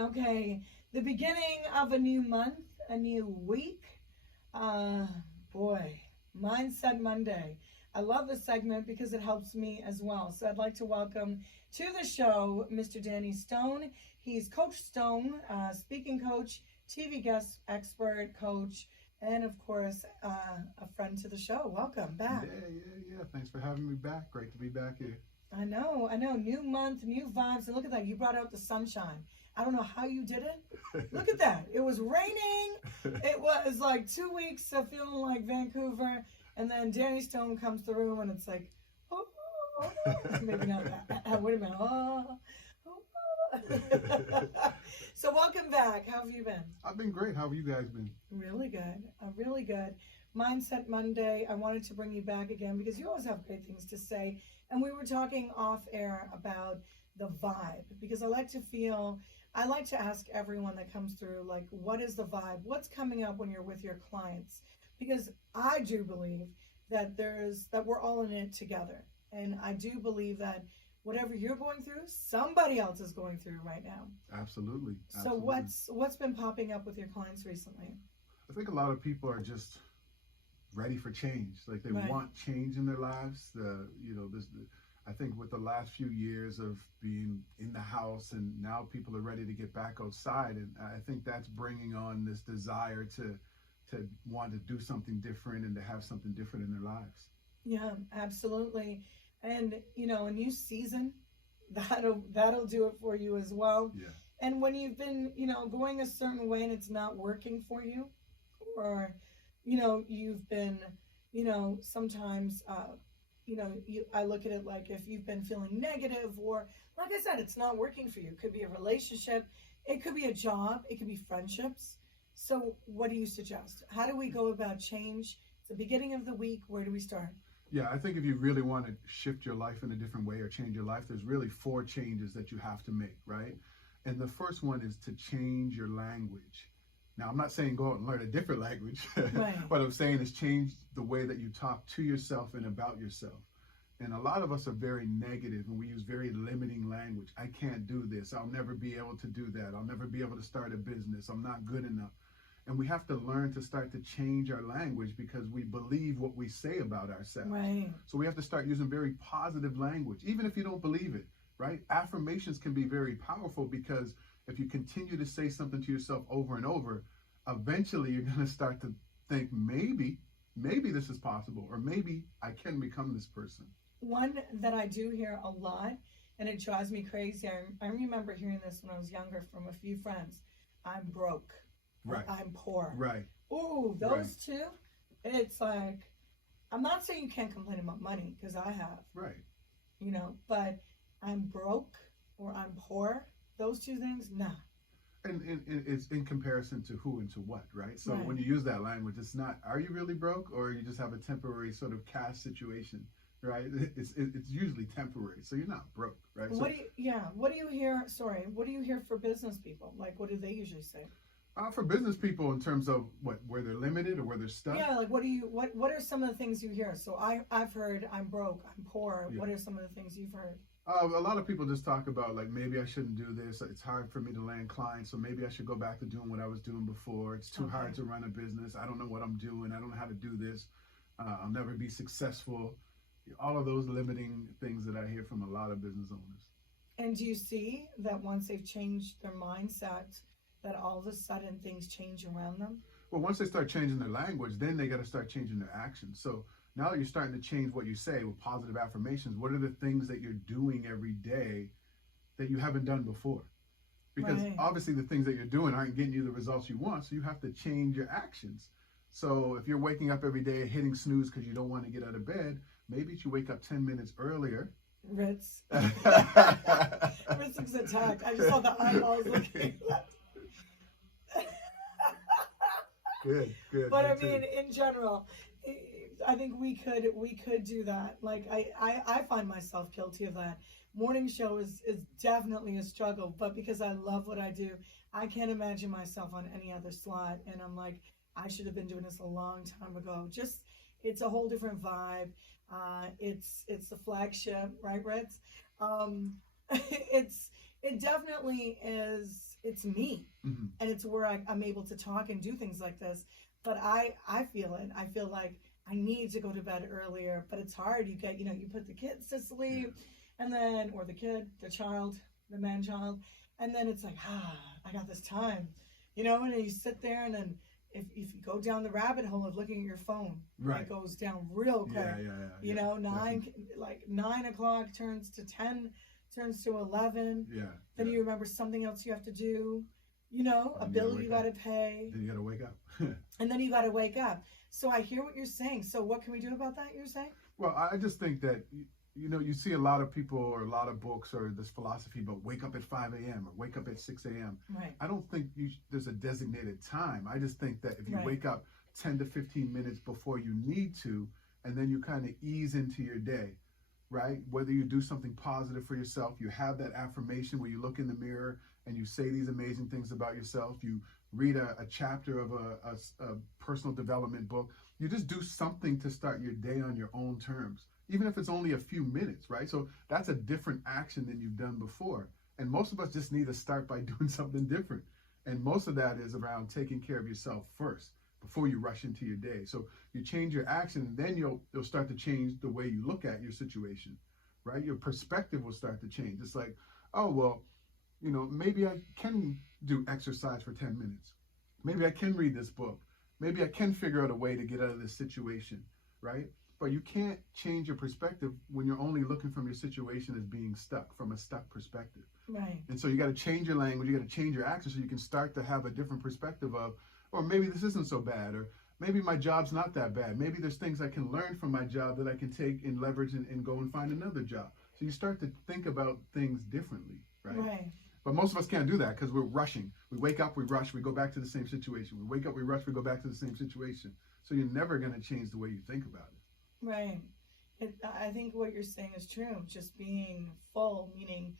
Okay, the beginning of a new month, a new week. Uh, Boy, Mindset Monday. I love this segment because it helps me as well. So I'd like to welcome to the show Mr. Danny Stone. He's Coach Stone, speaking coach, TV guest expert, coach, and of course, a friend to the show. Welcome back. Yeah. Thanks for having me back. Great to be back here. I know. New month, new vibes. And look at that. You brought out the sunshine. I don't know how you did it. Look at that. It was raining. It was like 2 weeks of feeling like Vancouver. And then Danny Stone comes through and it's like, oh, maybe not that. Wait a minute. So welcome back. How have you been? I've been great. How have you guys been? Really good. Really good. Mindset Monday. I wanted to bring you back again because you always have great things to say. And we were talking off air about the vibe because I like to ask everyone that comes through, like, what is the vibe? What's coming up when you're with your clients? Because I do believe that we're all in it together. And I do believe that whatever you're going through, somebody else is going through right now. Absolutely. So what's been popping up with your clients recently? I think a lot of people are just ready for change. Like they want change in their lives. I think with the last few years of being in the house and now people are ready to get back outside. And I think that's bringing on this desire to want to do something different and to have something different in their lives. Yeah, absolutely. And, a new season, that'll do it for you as well. Yeah. And when you've been, going a certain way and it's not working for you, or, you've been, sometimes, I look at it like if you've been feeling negative or, like I said, it's not working for you. It could be a relationship. It could be a job. It could be friendships. So what do you suggest? How do we go about change? It's the beginning of the week. Where do we start? Yeah, I think if you really want to shift your life in a different way or change your life, there's really 4 changes that you have to make, right? And the first one is to change your language. Now, I'm not saying go out and learn a different language. Right. What I'm saying is change the way that you talk to yourself and about yourself. And a lot of us are very negative and we use very limiting language. I can't do this. I'll never be able to do that. I'll never be able to start a business. I'm not good enough. And we have to learn to start to change our language because we believe what we say about ourselves. Right. So we have to start using very positive language, even if you don't believe it, right? Affirmations can be very powerful because if you continue to say something to yourself over and over, eventually you're going to start to think, maybe this is possible, or maybe I can become this person. One that I do hear a lot, and it drives me crazy. I remember hearing this when I was younger from a few friends. I'm broke. Right. I'm poor. Right. Ooh, those two. It's like, I'm not saying you can't complain about money because I have. Right. But I'm broke or I'm poor. Those two things, nah. And it's in comparison to who and to what, right? So Right. when you use that language, it's not, are you really broke or you just have a temporary sort of cash situation, right? It's usually temporary. So you're not broke, right? What do you hear for business people? Like, what do they usually say? For business people, in terms of where they're limited or where they're stuck. Yeah, like what are some of the things you hear? So I've heard I'm broke, I'm poor. Yeah. What are some of the things you've heard? A lot of people just talk about, like, maybe I shouldn't do this. It's hard for me to land clients, so maybe I should go back to doing what I was doing before. It's too hard to run a business. I don't know what I'm doing. I don't know how to do this. I'll never be successful. All of those limiting things that I hear from a lot of business owners. And do you see that once they've changed their mindset, that all of a sudden things change around them? Well, once they start changing their language, then they got to start changing their actions. So now that you're starting to change what you say with positive affirmations, what are the things that you're doing every day that you haven't done before? Because obviously the things that you're doing aren't getting you the results you want, so you have to change your actions. So if you're waking up every day hitting snooze because you don't want to get out of bed, maybe you should wake up 10 minutes earlier. Ritz. Ritz is attacked. I just saw the eyeballs looking left. Good. But I mean, in general, I think we could do that. Like I find myself guilty of that. Morning show is definitely a struggle, but because I love what I do, I can't imagine myself on any other slot. And I'm like, I should have been doing this a long time ago. Just, it's a whole different vibe. It's the flagship, right, Reds? It definitely is it's me, and it's where I'm able to talk and do things like this. But I feel it. I feel like I need to go to bed earlier, but it's hard. You get, you put the kids to sleep, and then, or the kid, the child, the man child, and then it's like, I got this time, and then you sit there, and then if you go down the rabbit hole of looking at your phone, right, it goes down real quick. Yeah. 9 o'clock turns to 10, turns to 11. Yeah. Then you remember something else you have to do, a bill you got to pay. Then you got to wake up. And then you got to wake up. So I hear what you're saying. So what can we do about that, you're saying? Well, I just think that, you see a lot of people or a lot of books or this philosophy about wake up at 5 a.m. or wake up at 6 a.m. Right. I don't think there's a designated time. I just think that if you wake up 10 to 15 minutes before you need to, and then you kind of ease into your day, right? Whether you do something positive for yourself, you have that affirmation where you look in the mirror and you say these amazing things about yourself, you read a chapter of a personal development book, you just do something to start your day on your own terms, even if it's only a few minutes, right? So that's a different action than you've done before. And most of us just need to start by doing something different. And most of that is around taking care of yourself first before you rush into your day. So you change your action, and then you'll start to change the way you look at your situation, right? Your perspective will start to change. It's like, oh, well, maybe I can do exercise for 10 minutes. Maybe I can read this book. Maybe I can figure out a way to get out of this situation, right? But you can't change your perspective when you're only looking from your situation as being stuck, from a stuck perspective. Right. And so you got to change your language, you got to change your action so you can start to have a different perspective of, or maybe this isn't so bad, or maybe my job's not that bad. Maybe there's things I can learn from my job that I can take and leverage and go and find another job. So you start to think about things differently, right? Right. But most of us can't do that because we're rushing. We wake up, we rush, we go back to the same situation. We wake up, we rush, we go back to the same situation. So you're never going to change the way you think about it. Right. I think what you're saying is true. Just being full, meaning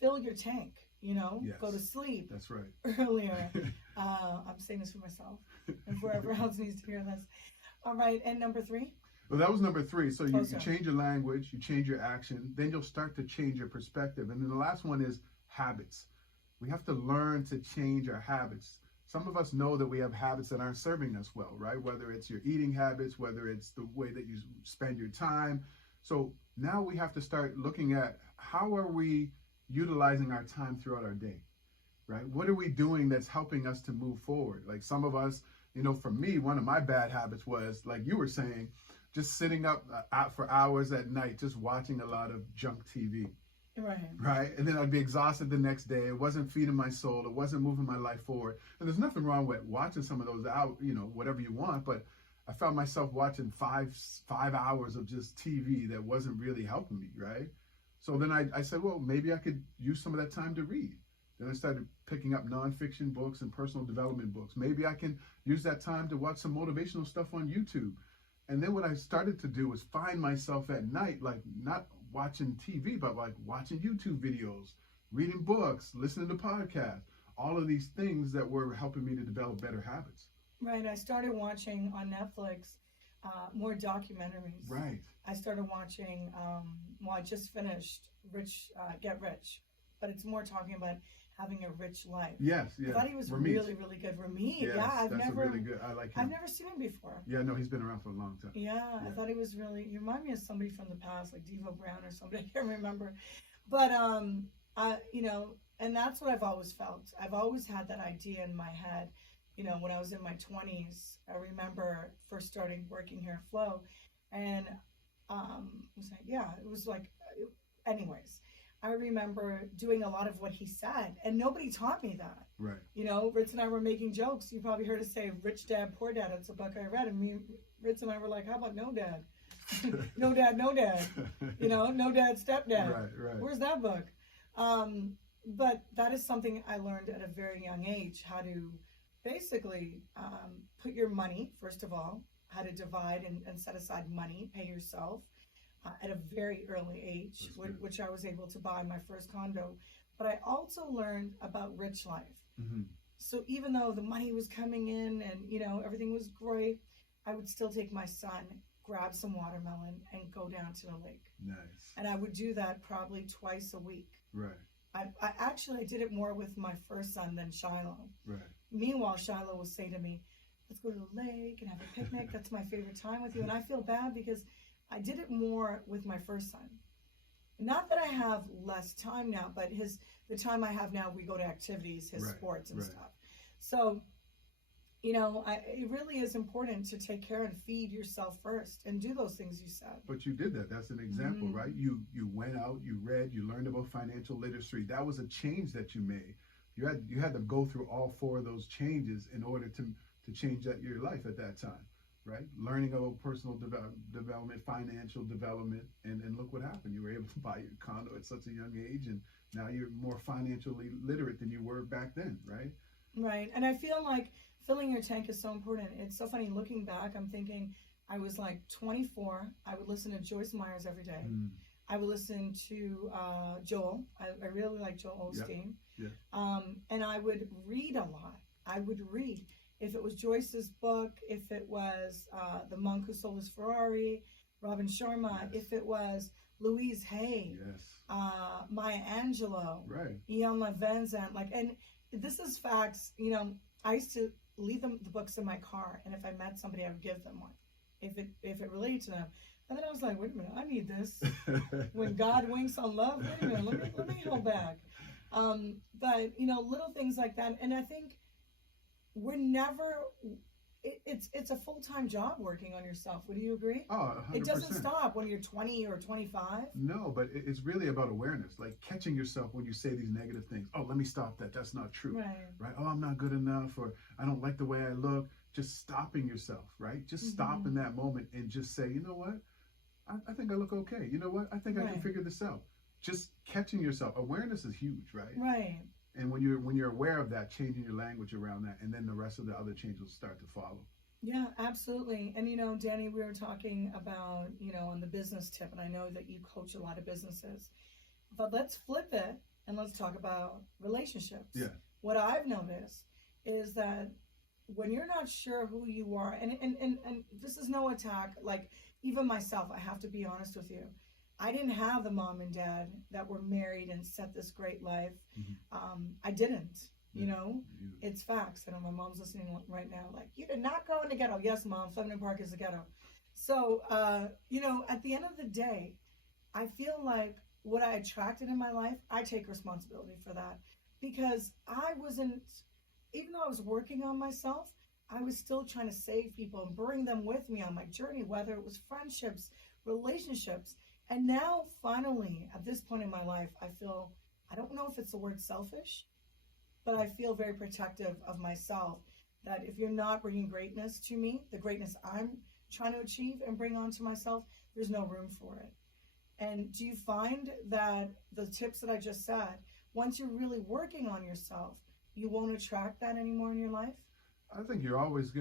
fill your tank, Yes. Go to sleep. That's right. Earlier. I'm saying this for myself and whoever else needs to hear this. All right. And number 3? Well, that was number 3. So you change your language, you change your action, then you'll start to change your perspective. And then the last one is habits. We have to learn to change our habits. Some of us know that we have habits that aren't serving us well, right? Whether it's your eating habits, whether it's the way that you spend your time. So now we have to start looking at how are we utilizing our time throughout our day, right? What are we doing that's helping us to move forward? Like some of us, for me, one of my bad habits was, like you were saying, just sitting up for hours at night, just watching a lot of junk TV. Right. And then I'd be exhausted the next day. It wasn't feeding my soul. It wasn't moving my life forward. And there's nothing wrong with watching some of those out, whatever you want. But I found myself watching five hours of just TV that wasn't really helping me. Right. So then I said, well, maybe I could use some of that time to read. Then I started picking up nonfiction books and personal development books. Maybe I can use that time to watch some motivational stuff on YouTube. And then what I started to do was find myself at night, like not watching TV, but like watching YouTube videos, reading books, listening to podcasts, all of these things that were helping me to develop better habits. Right. I started watching on Netflix more documentaries. Right. I started watching, I just finished Get Rich, but it's more talking about having a rich life. Yes, yeah. I thought he was really, really good. Ramit, yes, I've never really good. I like him. I've never seen him before. Yeah, no, he's been around for a long time. Yeah, I thought he was really. You remind me of somebody from the past, like Devo Brown or somebody. I can't remember, but and that's what I've always felt. I've always had that idea in my head. When I was in my 20s, I remember first starting working here at Flow, and it was like, anyways. I remember doing a lot of what he said, and nobody taught me that. Right. Ritz and I were making jokes. You probably heard us say "Rich Dad, Poor Dad." It's a book I read, and Ritz and I were like, "How about no dad? No dad, no dad. No dad, stepdad. Right. Where's that book?" But that is something I learned at a very young age, how to basically put your money, first of all, how to divide and set aside money, pay yourself. At a very early age, which I was able to buy my first condo. But I also learned about rich life. Mm-hmm. So even though the money was coming in and, everything was great, I would still take my son, grab some watermelon, and go down to the lake. Nice. And I would do that probably twice a week. Right. I did it more with my first son than Shiloh. Right. Meanwhile, Shiloh will say to me, let's go to the lake and have a picnic. That's my favorite time with you. And I feel bad because I did it more with my first son. Not that I have less time now, but the time I have now, we go to activities, his sports and stuff. So, it really is important to take care and feed yourself first and do those things you said. But you did that. That's an example, right? You went out, you read, you learned about financial literacy. That was a change that you made. You had to go through all 4 of those changes in order to change your life at that time, right? Learning about personal development, financial development, and look what happened. You were able to buy your condo at such a young age, and now you're more financially literate than you were back then, right? Right. And I feel like filling your tank is so important. It's so funny looking back. I'm thinking I was like 24. I would listen to Joyce Myers every day. I would listen to Joel. I really like Joel Osteen. Yeah. And I would read a lot. I would read. If it was Joyce's book, if it was The Monk Who Sold His Ferrari, Robin Sharma, if it was Louise Hay, Maya Angelou, Ian Van and this is facts. I used to leave the books in my car, and if I met somebody, I would give them one, if it related to them. And then I was like, wait a minute, I need this. When God winks on love, wait a minute, let me hold back. But little things like that, and I think we're never. It's a full-time job working on yourself. Would you agree? Oh, 100%. It doesn't stop when you're 20 or 25. No, but it's really about awareness, like catching yourself when you say these negative things. Oh, let me stop that. That's not true. Right? Oh, I'm not good enough, or I don't like the way I look. Just stopping yourself, right? Just stop in that moment and just say, you know what? I think I look okay. You know what? I think I can figure this out. Just catching yourself. Awareness is huge, right? Right. And when you're aware of that, changing your language around that, and then the rest of the other changes will start to follow. Yeah, absolutely. And Danny, we were talking about, on the business tip, and I know that you coach a lot of businesses, but let's flip it and let's talk about relationships. Yeah. What I've noticed is that when you're not sure who you are, and this is no attack, like even myself, I have to be honest with you. I didn't have the mom and dad that were married and set this great life. I didn't, it's facts. I know my mom's listening right now, like, you did not grow in the ghetto. Yes, Mom, Fleming Park is a ghetto. So, at the end of the day, I feel like what I attracted in my life, I take responsibility for that, because even though I was working on myself, I was still trying to save people and bring them with me on my journey, whether it was friendships, relationships. And now, finally, at this point in my life, I feel, I don't know if it's the word selfish, but I feel very protective of myself, that if you're not bringing greatness to me, the greatness I'm trying to achieve and bring onto myself, there's no room for it. And do you find that the tips that I just said, once you're really working on yourself, you won't attract that anymore in your life? I think you're always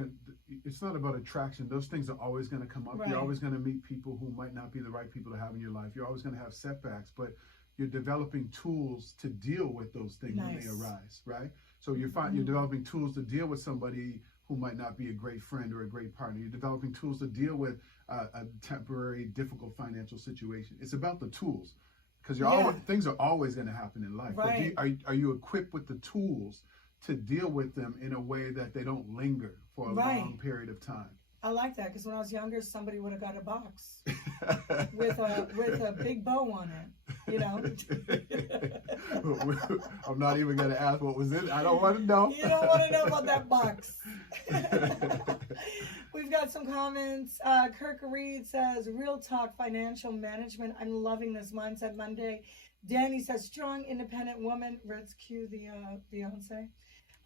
it's not about attraction. Those things are always going to come up. Right. You're always going to meet people who might not be the right people to have in your life. You're always going to have setbacks, but you're developing tools to deal with those things when they arise, right? So you're developing tools to deal with somebody who might not be a great friend or a great partner. You're developing tools to deal with a temporary, difficult financial situation. It's about the tools, because things are always going to happen in life. Right. But are you equipped with the tools to deal with them in a way that they don't linger for a long period of time? I like that, because when I was younger, somebody would have got a box with a big bow on it, I'm not even going to ask what was in it. I don't want to know. You don't want to know about that box. We've got some comments. Kirk Reed says, real talk financial management. I'm loving this Mindset Monday. Danny says, strong, independent woman. Let's cue the Beyonce.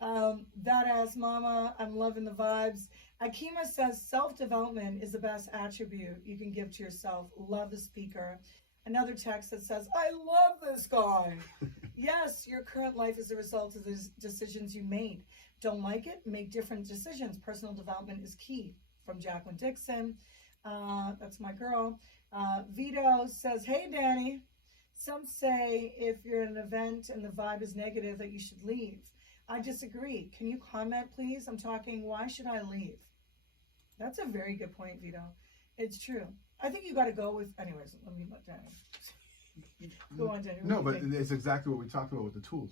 Badass mama, I'm loving the vibes. Akima says, self-development is the best attribute you can give to yourself. Love the speaker. Another text that says, I love this guy. Yes, your current life is a result of the decisions you made. Don't like it? Make different decisions. Personal development is key. From Jacqueline Dixon. That's my girl. Vito says, hey, Danny. Some say if you're at an event and the vibe is negative that you should leave. I disagree. Can you comment, please? I'm talking, why should I leave? That's a very good point, Vito. It's true. I think you got to go with, anyways, let me let Danny. Go on, Danny. No, but it's exactly what we talked about with the tools.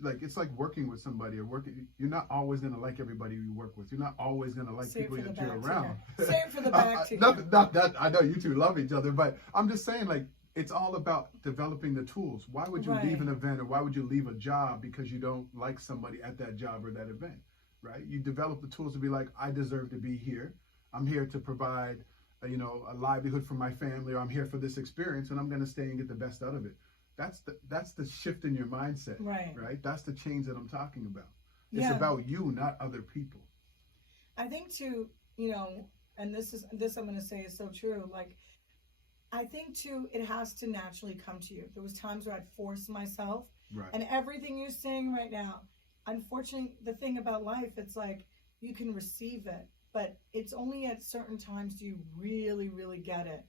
Like it's like working with somebody or working. You're not always going to like everybody you work with. You're not always going to like people that you're around. Same for the back to not that I know you two love each other, but I'm just saying, like, it's all about developing the tools. Why would you leave an event, or why would you leave a job because you don't like somebody at that job or that event, right? You develop the tools to be like, I deserve to be here. I'm here to provide, a livelihood for my family, or I'm here for this experience, and I'm going to stay and get the best out of it. That's the shift in your mindset, right? That's the change that I'm talking about. It's about you, not other people. I think too, and this I'm going to say is so true. Like, I think too, it has to naturally come to you. There was times where I'd force myself, and everything you're saying right now, unfortunately, the thing about life, it's like you can receive it, but it's only at certain times do you really, really get it,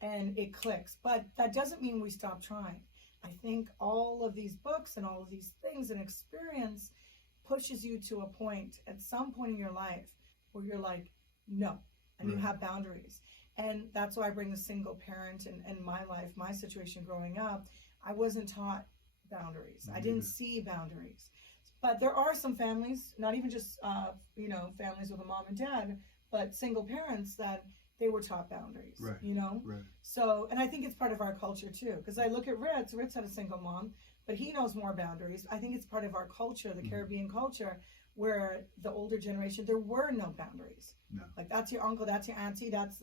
and it clicks. But that doesn't mean we stop trying. I think all of these books and all of these things and experience pushes you to a point at some point in your life where you're like, no, and you have boundaries. And that's why I bring the single parent and my life, my situation growing up. I wasn't taught boundaries. I didn't see boundaries. But there are some families, not even just, families with a mom and dad, but single parents that they were taught boundaries, So, and I think it's part of our culture too, because I look at Ritz had a single mom, but he knows more boundaries. I think it's part of our culture, the Caribbean culture, where the older generation, there were no boundaries. No. Like, that's your uncle, that's your auntie, that's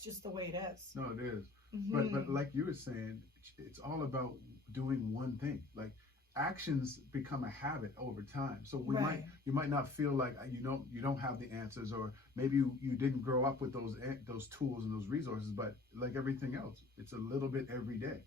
just the way it is. No, it is. But like you were saying, it's all about doing one thing. Like, actions become a habit over time. So you might not feel like you don't have the answers, or maybe you didn't grow up with those tools and those resources. But like everything else, it's a little bit every day.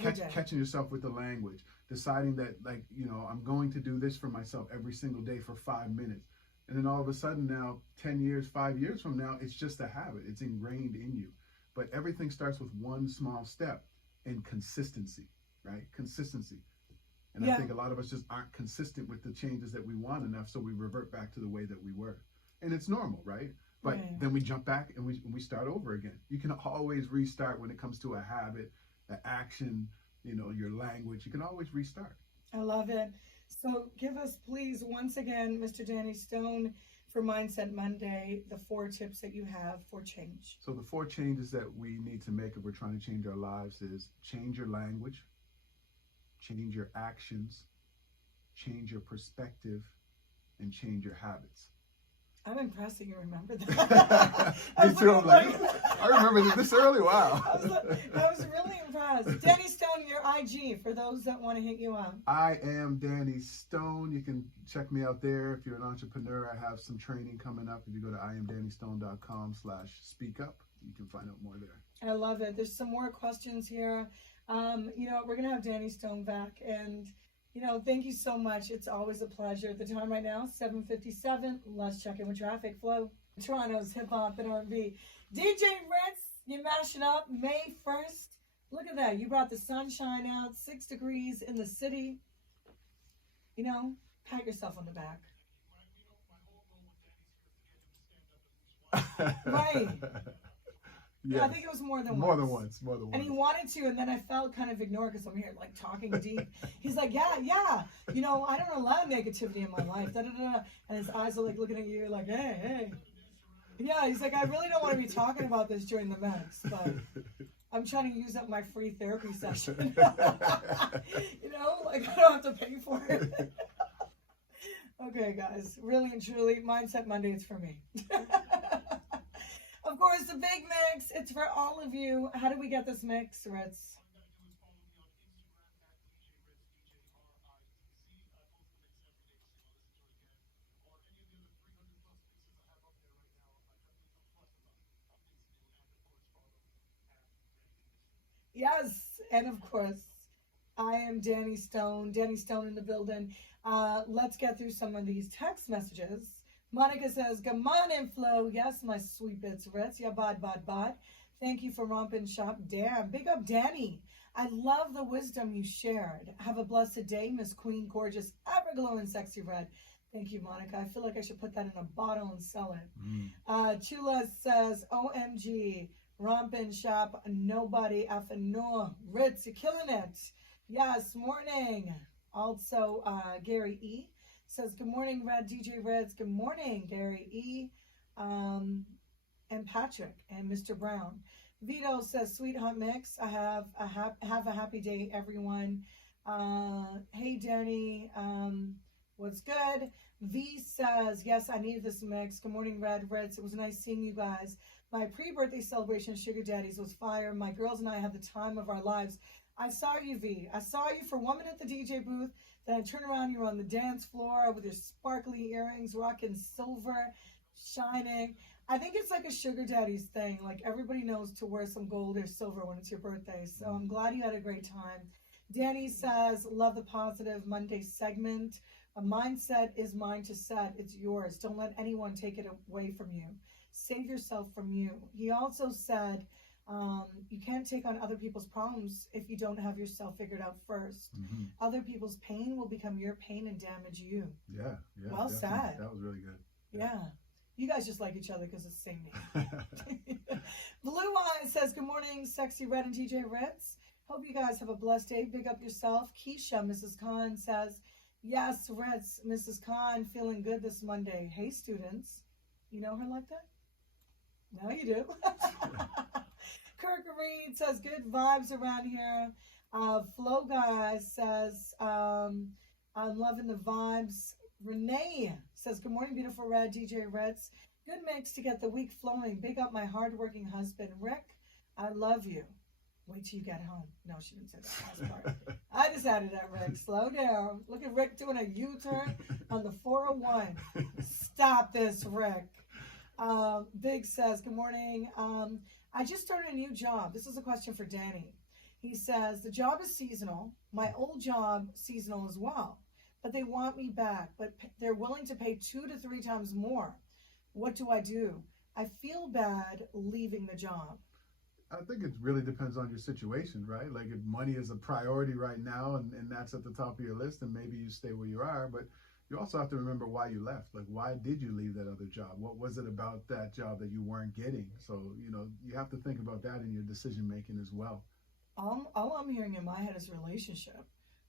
Catching yourself with the language, deciding that, like, I'm going to do this for myself every single day for 5 minutes, and then all of a sudden now, 10 years, 5 years from now, it's just a habit. It's ingrained in you. But everything starts with one small step, and consistency, right? Consistency. And I think a lot of us just aren't consistent with the changes that we want enough, so we revert back to the way that we were. And it's normal, right? But then we jump back and we start over again. You can always restart when it comes to a habit, an action, your language. You can always restart. I love it. So give us, please, once again, Mr. Danny Stone, for Mindset Monday, the 4 tips that you have for change. So the 4 changes that we need to make if we're trying to change our lives is change your language, change your actions, change your perspective, and change your habits. I'm impressed that you remember that. Me too. I'm like, I remember this early. Wow. I was really impressed. Danny Stone, your IG, for those that want to hit you up. I am Danny Stone. You can check me out there. If you're an entrepreneur, I have some training coming up. If you go to iamdannystone.com/speakup, you can find out more there. I love it. There's some more questions here. We're going to have Danny Stone back, and thank you so much. It's always a pleasure. The time right now, 7:57. Let's check in with traffic flow. Toronto's hip hop and R&B. DJ Ritz, you're mashing up May 1st. Look at that. You brought the sunshine out, 6 degrees in the city. Pat yourself on the back. Right. Yes. Yeah, I think it was more than once. More than once. And he wanted to, and then I felt kind of ignored because I'm here like talking deep. He's like, yeah. I don't allow negativity in my life. Da, da, da. And his eyes are like looking at you like, hey. Yeah, he's like, I really don't want to be talking about this during the mix, but I'm trying to use up my free therapy session. Like, I don't have to pay for it. Okay, guys, really and truly, Mindset Monday is for me. Of course, the big mix, it's for all of you. How do we get this mix, Ritz? Yes, and of course, I am Danny Stone. Danny Stone in the building. Let's get through some of these text messages. Monica says, good morning, Flo. Yes, my sweet bits, Ritz. Yeah, bod. Thank you for romping shop. Damn, big up, Danny. I love the wisdom you shared. Have a blessed day, Miss Queen, gorgeous, ever glowing, sexy red. Thank you, Monica. I feel like I should put that in a bottle and sell it. Chula says, OMG, Rompin Shop, nobody effing no. Ritz, you're killing it. Yes, morning. Also, Gary E. says, good morning, Red DJ Reds. Good morning, Gary E. And Patrick and Mr. Brown. Vito says, sweet hot mix. Have a happy day, everyone. Hey, Danny. What's good? V says, yes, I needed this mix. Good morning, Reds. It was nice seeing you guys. My pre-birthday celebration of Sugar Daddies was fire. My girls and I had the time of our lives. I saw you, V. I saw you for 1 minute at the DJ booth. Then I turned around, you were on the dance floor with your sparkly earrings, rocking silver, shining. I think it's like a Sugar Daddies thing. Like everybody knows to wear some gold or silver when it's your birthday. So I'm glad you had a great time. Danny says, love the positive Monday segment. A mindset is mine to set. It's yours. Don't let anyone take it away from you. Save yourself from you. He also said, you can't take on other people's problems if you don't have yourself figured out first. Mm-hmm. Other people's pain will become your pain and damage you. Yeah. Well said. That was really good. Yeah. You guys just like each other because it's the same name. Blue Eye says, good morning, Sexy Red and DJ Ritz. Hope you guys have a blessed day. Big up yourself. Keisha, Mrs. Khan says, yes, Ritz, Mrs. Khan, feeling good this Monday. Hey, students. You know her like that? Now you do. Kirk Reed says, good vibes around here. Flo Guy says, I'm loving the vibes. Renee says, good morning, beautiful Red, DJ Reds. Good mix to get the week flowing. Big up my hardworking husband, Rick. I love you. Wait till you get home. No, she didn't say that last part. I just added that, Rick. Slow down. Look at Rick doing a U-turn on the 401. Stop this, Rick. Big says, good morning. I just started a new job. This is a question for Danny. He says, the job is seasonal. My old job, seasonal as well. But they want me back. But they're willing to pay 2 to 3 times more. What do I do? I feel bad leaving the job. I think it really depends on your situation, right? Like if money is a priority right now and that's at the top of your list, then maybe you stay where you are. But you also have to remember why you left. Like, why did you leave that other job? What was it about that job that you weren't getting? So, you have to think about that in your decision making as well. All I'm hearing in my head is relationship.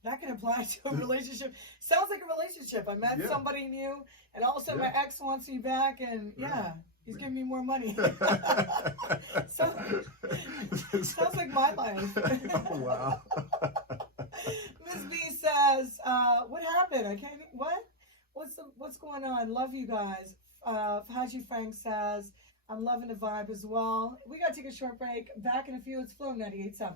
That can apply to a relationship. Sounds like a relationship. I met somebody new, and all of a sudden my ex wants me back, and he's giving me more money. Sounds like my life. Oh, wow. Miss B says, what happened? I can't, what? What's going on? Love you guys. Haji Frank says, I'm loving the vibe as well. We got to take a short break. Back in a few. It's Flow 98.7.